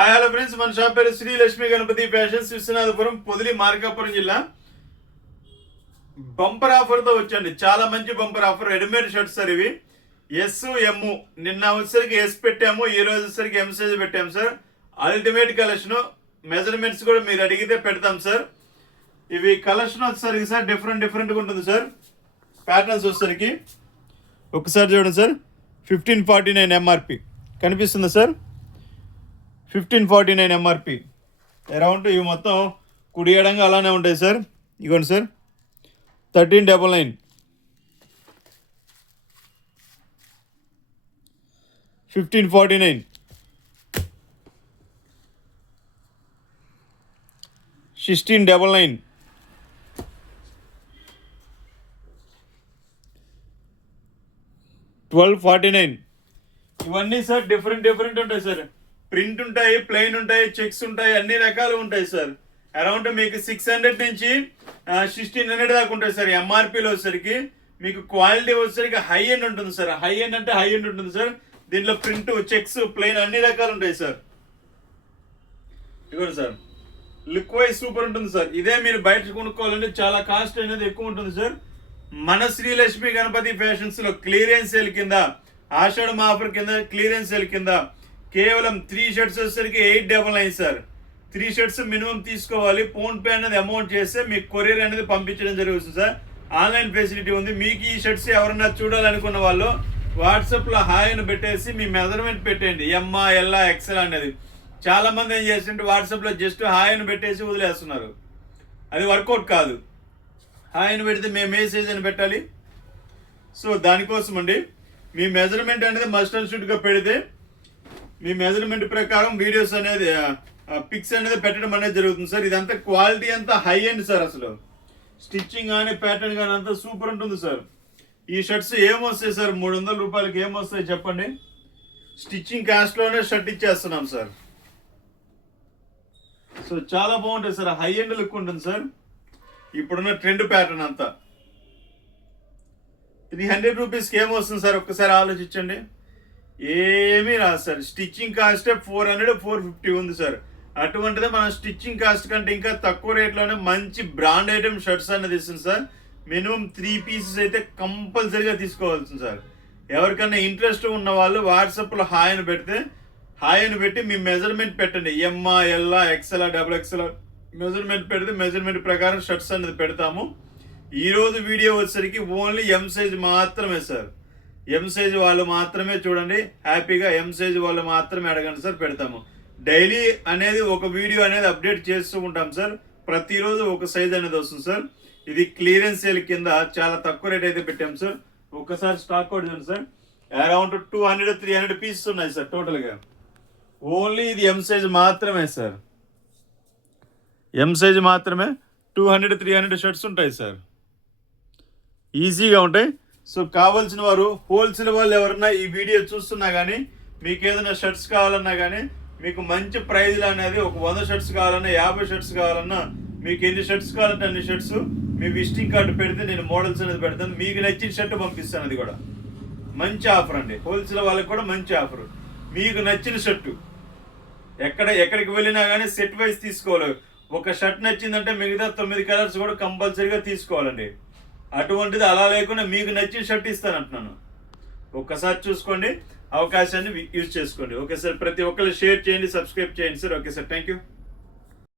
Hi hello friends, మన shop పేరు Shri Lakshmi Ganapathi fashions, Vishwanathapuram, Podili, Markapuram జిల్లా. బంపర్ ఆఫర్ తో వచ్చండి. చాలా మంచి bumper offer. Readymade shirts sir ఇవి. S M. నిన్న వచ్చేసరికి ఎస్ పెట్టాము, ఈ రోజు వచ్చేసరికి ఎం సైజ్ పెట్టాము సార్. Ultimate collection. మెజర్మెంట్స్ కూడా మీరు అడిగితే పెడతాం సార్. ఇవి కలెక్షన్ వచ్చేసరికి సార్ డిఫరెంట్గా ఉంటుంది సార్. ప్యాటర్న్స్ వచ్చేసరికి ఒకసారి చూడండి సార్. 1549 ఎంఆర్పి కనిపిస్తుందా సార్? 1549 ఎంఆర్పి. అరౌండ్ ఇవి మొత్తం కుడియడంగా అలానే ఉంటాయి సార్. ఇవ్వండి సార్. 1399. 1549. 1699. 1249. ఇవన్నీ సార్ డిఫరెంట్ ఉంటాయి సార్. ప్రింట్ ఉంటాయి, ప్లెయిన్ ఉంటాయి, చెక్స్ ఉంటాయి, అన్ని రకాలు ఉంటాయి సార్. అరౌండ్ మీకు 600 నుంచి 1600 దాకా ఉంటాయి సార్. ఎంఆర్పీలో వచ్చేసరికి మీకు క్వాలిటీ వచ్చేసరికి హై ఎండ్ ఉంటుంది సార్. హై ఎండ్ అంటే హై ఎండ్ ఉంటుంది సార్. దీంట్లో ప్రింట్, చెక్స్, ప్లెయిన్ అన్ని రకాలు ఉంటాయి సార్. ఇవ్వండి సార్. లుక్ వైజ్ సూపర్ ఉంటుంది సార్. ఇదే మీరు బయట కొనుక్కోవాలంటే చాలా కాస్ట్ అనేది ఎక్కువ ఉంటుంది సార్. మన శ్రీలక్ష్మి గణపతి ఫ్యాషన్స్ లో క్లియరెన్స్ సేల్ కింద, ఆషాఢం ఆఫర్ కింద, క్లియరెన్స్ సేల్ కింద కేవలం 3 షర్ట్స్ వచ్చేసరికి 899 సార్. 3 షర్ట్స్ మినిమం తీసుకోవాలి. ఫోన్ పే అనేది అమౌంట్ చేస్తే మీకు కొరియర్ అనేది పంపించడం జరుగుతుంది సార్. ఆన్లైన్ ఫెసిలిటీ ఉంది. మీకు ఈ షర్ట్స్ ఎవరన్నా చూడాలనుకున్న వాళ్ళు వాట్సాప్లో హాయ్ అని పెట్టేసి మీ మెజర్మెంట్ పెట్టండి. ఎంఆ, ఎల్ఆ, ఎక్సెల్ అనేది. చాలా మంది ఏం చేస్తుంటే వాట్సాప్లో జస్ట్ హాయ్ అని పెట్టేసి వదిలేస్తున్నారు. అది వర్కౌట్ కాదు. హాయ్ అని పెడితే మేము ఏ సైజ్ అని పెట్టాలి. సో దానికోసం అండి మీ మెజర్మెంట్ అనేది మస్ట్ అండ్ షుడ్గా పెడితే మీ మెజర్మెంట్ ప్రకారం వీడియోస్ అనేది పిక్స్ అనేది పెట్టడం అనేది జరుగుతుంది సార్. ఇదంతా క్వాలిటీ అంతా హై ఎండ్ సార్. అసలు స్టిచ్చింగ్ కానీ ప్యాటర్న్ కానీ అంతా సూపర్ ఉంటుంది సార్. ఈ షర్ట్స్ ఏమొస్తాయి సార్? 300 రూపాయలకి ఏమొస్తాయి చెప్పండి? స్టిచ్చింగ్ కాస్ట్లోనే షర్ట్ ఇచ్చేస్తున్నాం సార్. సో చాలా బాగుంటుంది సార్. హై ఎండ్ లుక్ ఉంటుంది సార్. ఇప్పుడున్న ట్రెండ్ ప్యాటర్న్ అంతా. ఇది 100 రూపీస్కి ఏమొస్తుంది సార్? ఒక్కసారి ఆలోచించండి. ఏమీ రాదు సార్. స్టిచ్చింగ్ కాస్టే 400, 450 ఉంది సార్. అటువంటిదే మన స్టిచ్చింగ్ కాస్ట్ కంటే ఇంకా తక్కువ రేట్లోనే మంచి బ్రాండ్ ఐటమ్ షర్ట్స్ అనేది ఇస్తుంది సార్. మినిమం 3 పీసెస్ అయితే కంపల్సరీగా తీసుకోవాల్సింది సార్. ఎవరికైనా ఇంట్రెస్ట్ ఉన్న వాళ్ళు వాట్సాప్లో హాయ్ అని పెడితే, హాయ్ అని పెట్టి మీ మెజర్మెంట్ పెట్టండి. ఎంఆ, ఎల్ఆ, ఎక్సెల్, డబుల్ ఎక్సెల్ మెజర్మెంట్ పెడితే మెజర్మెంట్ ప్రకారం షర్ట్స్ అనేది పెడతాము. ఈరోజు వీడియో వచ్చేసరికి ఓన్లీ ఎం సైజ్ మాత్రమే సార్. ఎం సైజ్ వాళ్ళు మాత్రమే చూడండి. హ్యాపీగా ఎం సైజ్ వాళ్ళు మాత్రమే అడగండి సార్, పెడతాము. డైలీ అనేది ఒక వీడియో అనేది అప్డేట్ చేస్తూ ఉంటాం సార్. ప్రతిరోజు ఒక సైజ్ అనేది వస్తుంది సార్. ఇది క్లియరెన్స్ సేల్ కింద చాలా తక్కువ రేట్ అయితే పెట్టాం సార్. ఒక్కసారి స్టాక్ అవుట్ చూడండి సార్. అరౌండ్ 200, 300 పీసెస్ ఉన్నాయి సార్ టోటల్గా. ఓన్లీ ఇది ఎం సైజ్ మాత్రమే సార్. ఎం సైజ్ మాత్రమే. 200, 300 షర్ట్స్ ఉంటాయి సార్. ఈజీగా ఉంటాయి. సో కావాల్సిన వారు, హోల్సేల్ వాళ్ళు ఎవరన్నా ఈ వీడియో చూస్తున్నా కానీ, మీకు ఏదైనా షర్ట్స్ కావాలన్నా కానీ, మీకు మంచి ప్రైజ్లు అనేది ఒక 100 షర్ట్స్ కావాలన్నా, 50 షర్ట్స్ కావాలన్నా, మీకు ఎన్ని షర్ట్స్ కావాలంటే అన్ని షర్ట్స్ మీ విజిటింగ్ కార్డు పెడితే నేను మోడల్స్ అనేది పెడతాను. మీకు నచ్చిన షర్ట్ పంపిస్తాను. అది కూడా మంచి ఆఫర్ అండి. హోల్సేల్ వాళ్ళకి కూడా మంచి ఆఫర్. మీకు నచ్చిన షర్టు ఎక్కడికి వెళ్ళినా కానీ సెట్ వైజ్ తీసుకోవాలి. ఒక షర్ట్ నచ్చిందంటే మిగతా 9 కలర్స్ కూడా కంపల్సరీగా తీసుకోవాలండి. అటువంటిది అలా లేకుండా మీకు నచ్చిన షర్ట్ ఇస్తానంటున్నాను. ఒక్కసారి చూసుకోండి, అవకాశాన్ని యూజ్ చేసుకోండి. Okay sir. ప్రతి ఒక్కరు షేర్ చేయండి, సబ్స్క్రైబ్ చేయండి sir. Okay sir. Thank you.